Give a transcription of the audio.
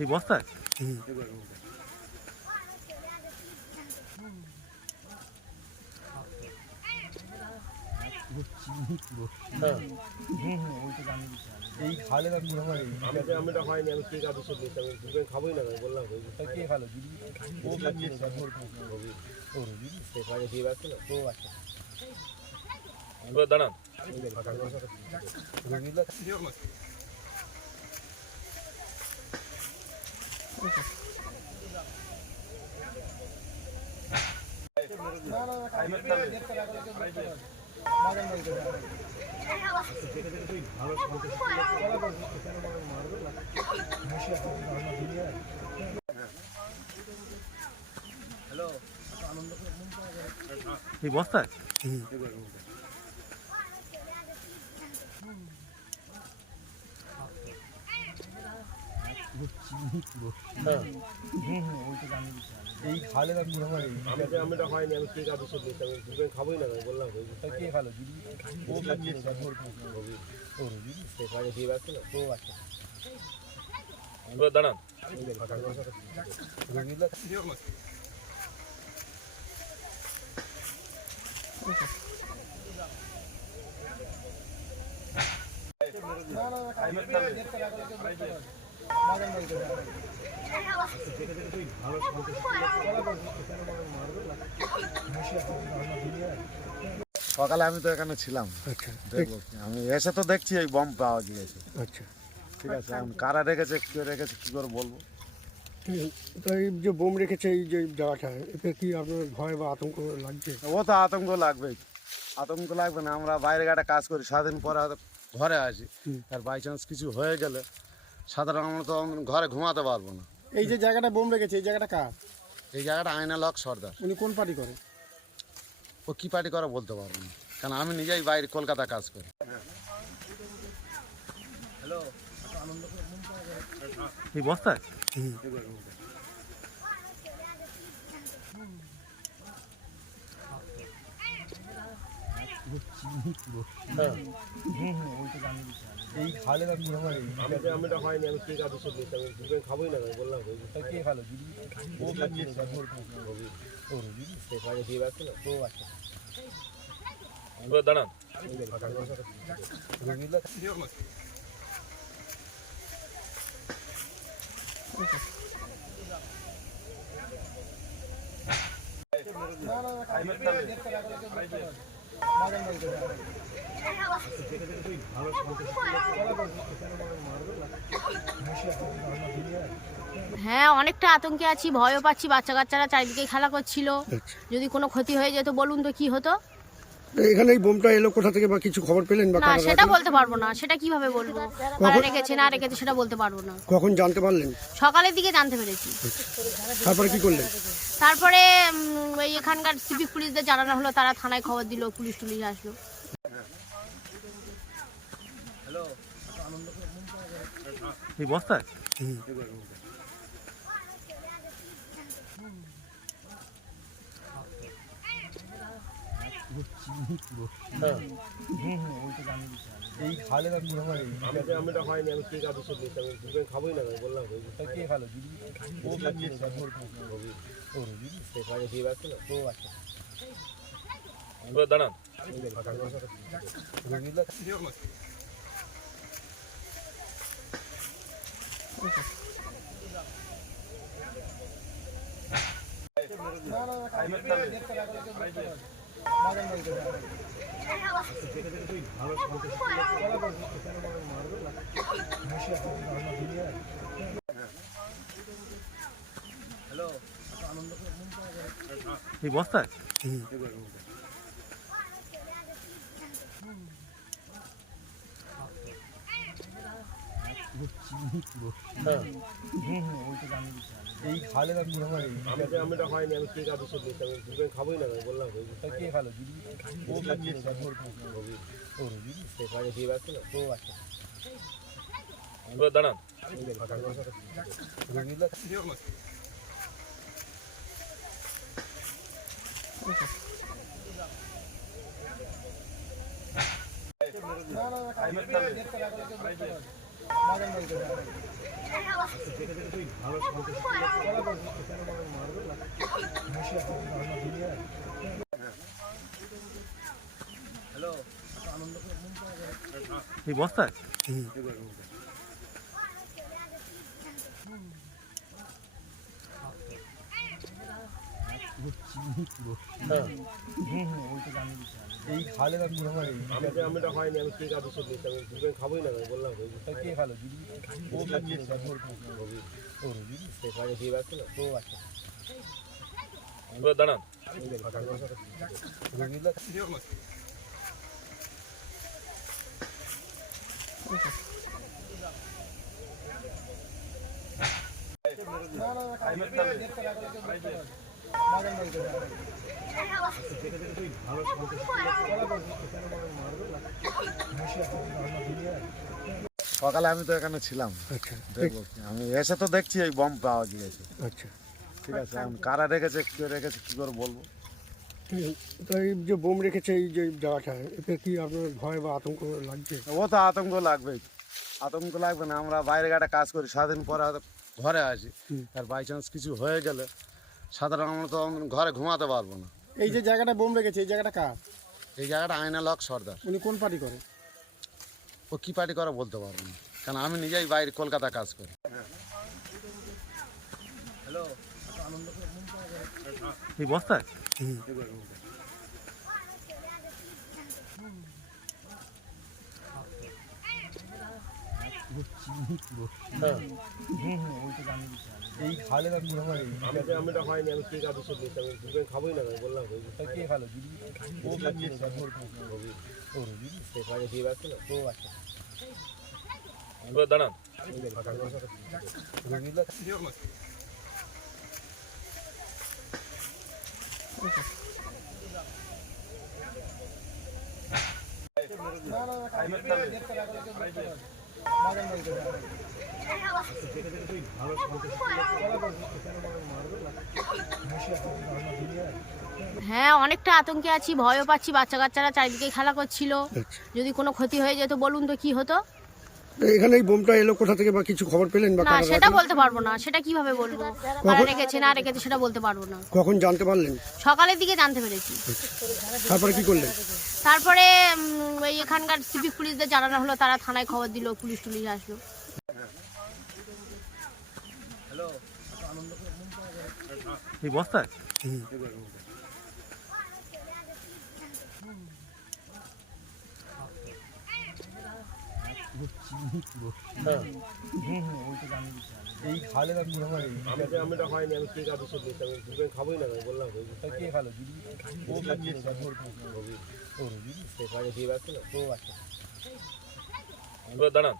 এই বস্তায় এই খালে আমি এটা হয়নি, আমি কে কাজ খাবোই না বললাম কে খালো দিদি ও সেখানে দিয়ে রাখছে না ও আচ্ছা দাঁড়ান এই বস্তায় এই খালে আমি এটা হয়নি, আমি কে কাজ আমি খাবোই না বললাম কে খালো দিদি ও সেখানে দিয়ে রাখছে না ও আচ্ছা দাঁড়ান সকালে আমি তো এখানে ছিলাম। আচ্ছা দেখবো কি, আমি এসে তো দেখছি এই বম পাওয়া গিয়েছে। আচ্ছা ঠিক আছে, এখন কারা রেখেছে কে রেখেছে কি করে বলবো। তো এই যে বোম রেখেছে এই যে জায়গাটা, এতে কি আপনার ভয় বা আতঙ্ক লাগছে? ও তো আতঙ্ক লাগবেই, আতঙ্ক লাগবে না। আমরা বাইরে ঘাটে কাজ করি, সারাদিন পরে হয়তো ঘরে আসি, আর বাই চান্স কিছু হয়ে গেলে সাধারণত আমরা ঘরে ঘুমাতে পারবো না। এই যে জায়গাটা বোম রেখেছে এই জায়গাটা কার? এই জায়গাটা আইনালক সর্দার। উনি কোন পার্টি করে? ও কী পার্টি করে বলতে পারবো না, কারণ আমি নিজেই বাইরে কলকাতা কাজ করি। এই বস্তায় এই খালে আমি এটা হয়নি, আমি কে কাজ আমি খাবোই না বললাম কে খালো দিদি ও সেখানে দিয়ে রাখছে না ও আচ্ছা দাঁড়ান হ্যাঁ, অনেকটা আতঙ্কে আছি, ভয়ও পাচ্ছি। বাচ্চা কাচ্চারা চারিদিকে খেলা করছিল, যদি কোনো ক্ষতি হয়ে যেত বলুন তো কি হতো। এখানে এই বোমটা এলো কোথা থেকে বা কিছু খবর পেলেন? বা না, সেটা বলতে পারবো না। সেটা কিভাবে বলবো? কারা রেখেছে না রেখেছে সেটা বলতে পারবো না। কখন জানতে পারলেন? সকালের দিকে জানতে পেরেছি। তারপরে কি করলেন? তারপরে এই এখানকার সিভিক পুলিশদের জানানো হলো, তারা থানায় খবর দিল, পুলিশ টুলিশ আসলো। এই বস্তায় এই খালে আমি এটা হয়নি, আমি কে কাজ আমি খাবোই না বললাম কে খালো দিদি ও সেখানে দিয়ে রাখছে না ও আচ্ছা দাঁড়ান এই বস্তায় এই খালে আমি এটা হয়নি, আমি কে কাজ আমি খাবোই না বললাম কে খালো দিদি ও সেখানে দিয়ে রাখছে না ও আচ্ছা দাঁড়ান এই বস্তায় এই খালে না কি আমার আমি তো হয়নি আমি কে কাজ করছি আমি দুজন খাবোই না আমি বললাম কে খালো দিদি ও খাচ্ছে ও দিদি সে খালে দিয়ে রাখছে না ও আচ্ছা দাঁড়ান সকালে আমি তো এখানে ছিলাম, আচ্ছা দেখবো কি। আমি এসে তো দেখছি এই বম পাওয়া গিয়েছে। আচ্ছা ঠিক আছে, এখন কারা রেখেছে কে রেখেছে কি করে বলবো। তো এই যে বোম রেখেছে এই যে জায়গাটা, এতে কি আপনার ভয় বা আতঙ্ক লাগছে? ও তো আতঙ্ক লাগবেই, আতঙ্ক লাগবে না। আমরা বাইরে ঘাটে কাজ করি, সারাদিন পরে হয়তো ঘরে আসি, আর বাই চান্স কিছু হয়ে গেলে সাধারণত ঘরে ঘুমাতে পারবো না। এই যে জায়গাটা বোম রেখেছে, এই জায়গাটা কার? এই জায়গাটা আয়না লক সর্দার। উনি কোন পার্টি করে? ও কি পার্টি করে বলতে পারবো না, কারণ আমি নিজেই বাইরে কলকাতা কাজ করি। এই বস্তায় এই খালে না কি আমার আমি তো হয়নি আমি কে কাজ করছি আমি দুজন খাবোই না আমি বললাম কে খালো দিদি ও খাচ্ছে ও দিদি সে খালে দিয়ে রাখছে না ও আচ্ছা দাঁড়ান হ্যাঁ, অনেকটা আতঙ্কে আছি, ভয়ও পাচ্ছি। বাচ্চা কাচ্চারা চারিদিকে খেলা করছিল, যদি কোনো ক্ষতি হয়ে যেত বলুন তো কি হতো। তো এখানে এই বোমটা এলো কোথা থেকে বা কিছু খবর পেলেন বা না, কারা সেটা রাখলো? বলতে পারবো না, সেটা কিভাবে বলবো, কারা রেখেছে না রেখেছে সেটা বলতে পারবো না। কখন জানতে পারলেন? সকালের দিকে জানতে পেরেছি। তারপরে কি করলেন? তারপরে এই এখানকার সিভিক পুলিশদের জানানো হলো, তারা থানায় খবর দিল, পুলিশ টুলিশ আসলো। এই বস্তায় এই খালে না কি আমার আমি তো হয়নি আমি কে কাজ করছি আমি দুজন খাবোই না আমি বললাম কে খালো দিদি ও খাচ্ছে ও দিদি সে খালে দিয়ে রাখছে না ও আচ্ছা দাঁড়ান